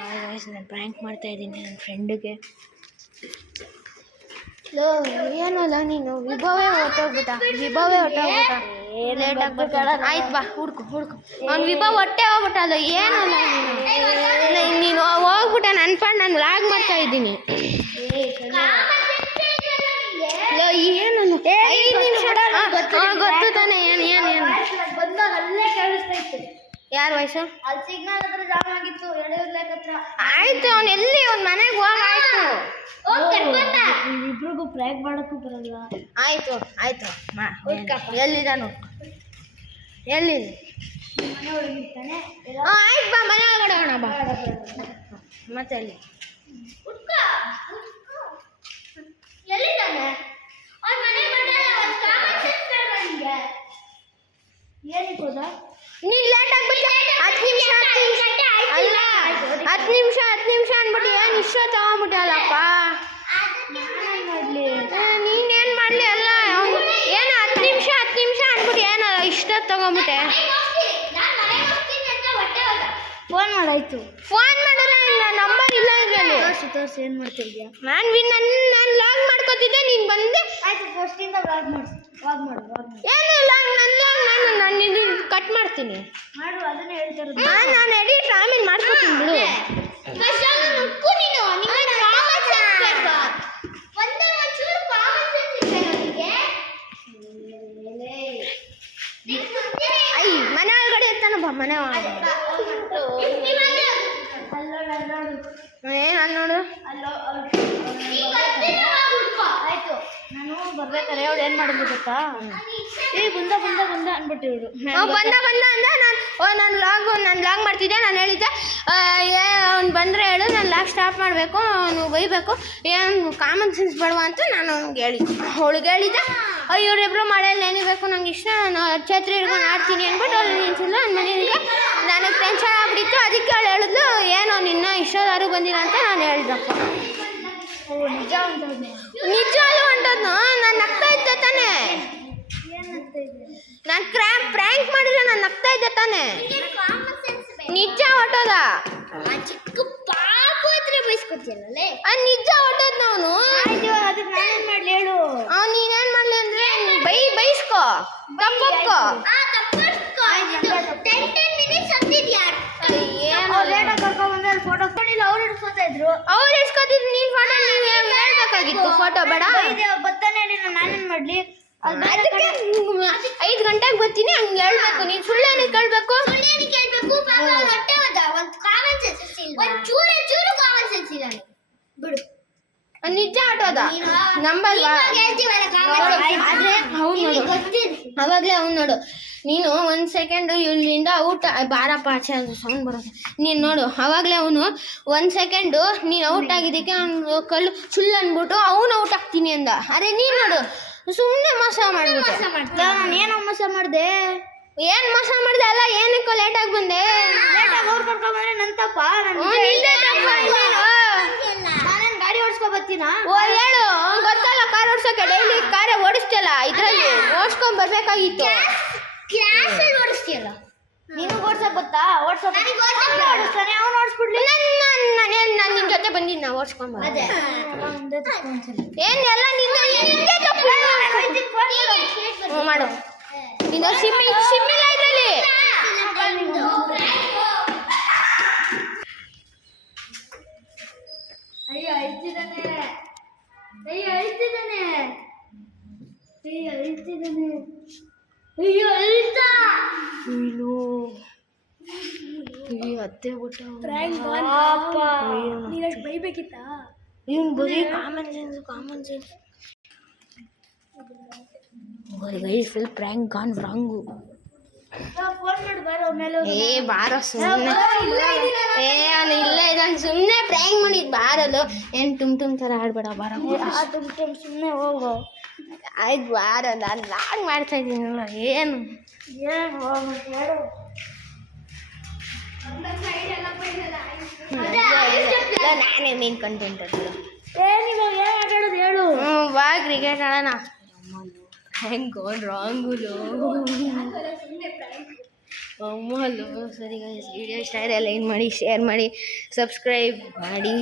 ನಾನು ಪ್ರ್ಯಾಂಕ್ ಮಾಡ್ತಾ ಇದ್ದೀನಿ ನನ್ನ ಫ್ರೆಂಡಿಗೆ. ಏನಲ್ಲ ನೀನು ವಿಭವೇ ಹೊಟ್ಟೋಗ್ಬಿಟ್ಟ ಲೇಟ್ ಆಗ್ಬಿಟ್ಟ. ಆಯ್ತು ಬಾ ಹುಡ್ಕು ಅವ್ನು ವಿಭವ ಹೊಟ್ಟೆ ಹೋಗ್ಬಿಟ್ಟಲ್ಲ. ಏನಲ್ಲ ನೀನು ಹೋಗ್ಬಿಟ್ಟ ನನ್ನ ಪಾಡ್ ನಾನು ಲಾಗ್ ಮಾಡ್ತಾ ಇದ್ದೀನಿ. ಏನಲ್ಲ 5 ನಿಮಿಷ ಗೊತ್ತು ತಾನೆ. ಏನು ಯಾರು ವಯಸ್ಸು ಆಯ್ತು. ಅವ್ನು ಎಲ್ಲಿ ಅವ್ನ ಮನೆಗೆ ಹೋಗಾಯ್ತು. ಇಬ್ರಿಗೂ ಪ್ರ್ಯಾಂಕ್ ಮಾಡೋಕ್ಕೂ ಬರಲ್ಲ. ಆಯ್ತು ಎಲ್ಲಿದ್ದಾನು ಎಲ್ಲಿ ಆಯ್ತು ಬಾ ಮನೆ ಒಳಗಡೆ ಹೋಗೋಣ ಬಾ. ಮತ್ತೆ ಎಲ್ಲಿ ನೀನ್ ಲೇಟ್ ಆಗ್ಬಿಟ್ಟು 10 ನಿಮಿಷ ಅಲ್ಲ 10 ನಿಮಿಷ ಅನ್ಬಿಟ್ಟು ಏನು ಇಷ್ಟ ತಗೊಂಡ್ಬಿಟ್ಟಲ್ಲಪ್ಪ. ನೀನೇನು ಮಾಡಲಿ ಅಲ್ಲ ಏನು 10 ನಿಮಿಷ ಅನ್ಬಿಟ್ಟು ಏನಲ್ಲ ಇಷ್ಟ ತಗೊಂಡ್ಬಿಟ್ಟೆ. ಫೋನ್ ಮಾಡಿದ್ರೆ ನನ್ನ ನಂಬರ್ ಇಲ್ಲ ಇದರಲ್ಲಿ. ತೋರಿಸಿ ಏನು ಮಾಡ್ತಾ ಇದೆಯಾ? ನಾನು ಲಾಗ್ ಮಾಡ್ಕೊತಿದ್ದೆ ನೀನು ಬಂದೆ. ಆಯ್ತು ಫಸ್ಟಿಂದ ಲಾಗ್ ಮಾಡು. ಏನಿಲ್ಲ ನಾನು ಇದು ಕಟ್ ಮಾಡ್ತೀನಿ ಮಾಡು. ಅದನ್ನೇ ಹೇಳ್ತಾರೆ. ನಾನು ಎಡಿಟ್ ಆಮೇಲೆ ಮಾಡ್ಕೊತೀನಿ ಬಿಡು. ಮನೆ ಒಳಗಡೆ ಇರ್ತಾನ ಬಾ. ಮನೆ ಒಳಗಡೆ ಏನು ನೋಡು. ಆಯ್ತು ನಾನು ಬರ್ಬೇಕಾರೆ ಅವ್ಳು ಏನು ಮಾಡಿದ್ರು ಗೊತ್ತಾ? ಬಂದ ಅಂದ್ಬಿಟ್ಟು ಇವಳು ಬಂದ ಅಂದ್ರೆ ನಾನು ಲಾಗ್ ಮಾಡ್ತಿದ್ದೆ. ನಾನು ಹೇಳಿದ್ದೆ ಅವ್ನು ಬಂದರೆ ಹೇಳು ನಾನು ಲಾಗ್ ಸ್ಟಾಪ್ ಮಾಡಬೇಕು, ಅವನು ಬೈಬೇಕು, ಏನು ಕಾಮನ್ ಸೆನ್ಸ್ ಬೇಡವಾ ಅಂತ ನಾನು ಅವ್ನಿಗೆ ಹೇಳಿದ್ದೆ. ಅವಳಿಗೆ ಹೇಳಿದ್ದೆ ಇವರಿಬ್ರು ಮಳೆಯಲ್ಲಿ ನೆನಿಬೇಕು ನಂಗೆ ಇಷ್ಟ, ನಾನು ಛತ್ರಿ ಹಿಡ್ಕೊಂಡು ಆಡ್ತೀನಿ ಅಂದ್ಬಿಟ್ಟು ಅವ್ಳು ನಿಲ್ಸಿಲ್ಲ. ನನ್ನ ಮನೆಗೆ ನನಗೆ ಟೆನ್ಷನ್ ಆಗ್ಬಿಟ್ಟಿತ್ತು. ಅದಕ್ಕೆ ಅವಳು ಹೇಳಿದ್ಲು ಏನೋ ನಿನ್ನ ಇಷ್ಟದಾರು ಬಂದಿಲ್ಲ ಅಂತ ನಾನು ಹೇಳಿದಪ್ಪ. ನಿಜ ಹೊಂಟದ್ನು. ನಾನು ನಗ್ತಾ ಇದ್ದೆ ತಾನೆ. ನಾನು ಪ್ರ್ಯಾಂಕ್ ಮಾಡಿದ್ರೆ ನಾನು ನಗ್ತಾ ಇದ್ದೆ ತಾನೆ. ನಿಜ ಹೊಟ್ಟೋದ ಚಿಕ್ಕ ಪಾಪು ಹತ್ರ ಬೈಸ್ಕೊತೀನಲ್ಲೇ ನಿಜ ಹೊಟ್ಟೋದ್ ಅವನು. ಅದಕ್ಕೆ ನಾನೇನು ಮಾಡಲಿ ಹೇಳು? ನೀನೇನು ಮಾಡಲಿ ಅಂದರೆ ಬೈಸ್ಕೋ ತಪ್ಪೋ. ಫೋಟೋ ಕೊಡಿಲ್ಲ ಅವ್ರು ಇಡ್ಸ್ಕೊತಿದ್ರು ನೀನ್ ಫೋಟೋ ನೀನು ಹೇಳ್ಬೇಕಾಗಿತ್ತು. ಫೋಟೋ ಬೇಡ ಬರ್ತಾನೆ ಇಲ್ಲ. ನಾನೇನು ಮಾಡಲಿ? ಅದಕ್ಕೆ 5 ಗಂಟೆಗೆ ಬರ್ತೀನಿ ಹಂಗೆ ಹೇಳ್ಬೇಕು. ನೀನು ಸುಳ್ಳೇನು ಕೇಳಬೇಕು ಬಿಡು. ನಿಜ ಆಟೋದ ನಂಬಲ್ವಾ? ಅವಾಗಲೇ ಅವ್ನು ನೋಡು. ನೀನು 1 ಸೆಕೆಂಡು ಇಲ್ಲಿಂದ ಔಟ್ ಬಾರಪ್ಪ ಆಚೆ ಅದು ಸೌಂಡ್ ಬರೋದು. ನೀನು ನೋಡು ಅವಾಗಲೇ ಅವನು 1 ಸೆಕೆಂಡು ನೀನು ಔಟ್ ಆಗಿದ್ದಕ್ಕೆ ಅವ್ನು ಕಲ್ಲು ಸುಳ್ಳು ಅಂದ್ಬಿಟ್ಟು ಅವನು ಔಟ್ ಆಗ್ತೀನಿ ಅಂದ. ಅರೆ ನೀನು ನೋಡು ಸುಮ್ಮನೆ ಮೋಸ ಮಾಡ್ಬಿಟ್ಟೆ. ನಾನು ಏನೋ ಮೋಸ ಮಾಡಿದೆ? ಏನು ಮೋಸ ಮಾಡಿದೆ ಅಲ್ಲ, ಏನಕ್ಕೋ ಲೇಟಾಗಿ ಬಂದೆ. ಲೇಟಾಗಿ ಅವ್ರು ಕರ್ಕೊಂಡ್ಬಂದ್ರೆ ನನ್ನ ತಪ್ಪ? ನಾನೇನು ಗಾಡಿ ಓಡಿಸ್ಕೊಬತ್ತೀನ? ಹೇಳು ಗೊತ್ತಲ್ಲ ಕಾರ್ ಓಡಿಸೋಕೆ. ಡೈಲಿ ಕಾರೇ ಓಡಿಸ್ತಿಯಲ್ಲ, ಇದರಲ್ಲಿ ಓಡಿಸ್ಕೊಂಡ್ ಬರ್ಬೇಕಾಗಿತ್ತು. ಕ್ಲಾಸಲ್ಲಿ ಓಡಿಸ್ತೀಯಲ್ಲ ನೀನು ಓಡ್ಸಕ್ ಗೊತ್ತಾ? ಓಡಿಸ್ತಾನೆ ಅವ್ನು ಓಡಿಸ್ಬಿಡ್ಲಿ. ನಾನು ನಿನ್ನ ಜೊತೆ ಬಂದಿದ್ದು ನಾ ಓಡಿಸ್ಕೊಂಡ್ ಏನು ಎಲ್ಲ ನಿಂದೆ ತಪ್ಪು ಮಾಡು. ಇದು ಸಿಮ್ಮಿಲ್ಲ ಇದರಲ್ಲಿ. ಅಯ್ಯೋ ಅತ್ತೆ ಬಿಟ್ಟ ಬೈಬೇಕಿತ್ತ? ಇವ್ನು ಬರೀ common sense full prank gone wrong. ಏ ಬಾರೋ ಸುಮ್ಮನೆ. ನಾನು ಇಲ್ಲೇ ಇದ್ದಾನೆ ಸುಮ್ಮನೆ ಪ್ರ್ಯಾಂಕ್ ಮಾಡಿದ್ದು ಬಾರಲು. ಏನು ಟುಮ್ ಥರ ಆಡ್ಬೇಡ ಬಾರ. ಸುಮ್ಮನೆ ಹೋಗು ಆಯ್ತು ಬಾರ. ನಾನು ಲಾಗ್ ಮಾಡ್ತಾ ಇದ್ದೀನಲ್ಲ. ಏನು ನಾನೇ ಮೇನ್ ಕಂಟೆಂಟ್ ಅದು. ಹೇಳು ಬಾ ಕ್ರಿಕೆಟ್ ಆಡೋಣ. ಹೆಂಗೆ ರಾಂಗುಲು ಅಮ್ಮಲು ಸರಿ ವಿಡಿಯೋ ಇಷ್ಟ ಆದರೆ ಲೈಕ್ ಮಾಡಿ, ಶೇರ್ ಮಾಡಿ, ಸಬ್ಸ್ಕ್ರೈಬ್ ಮಾಡಿ.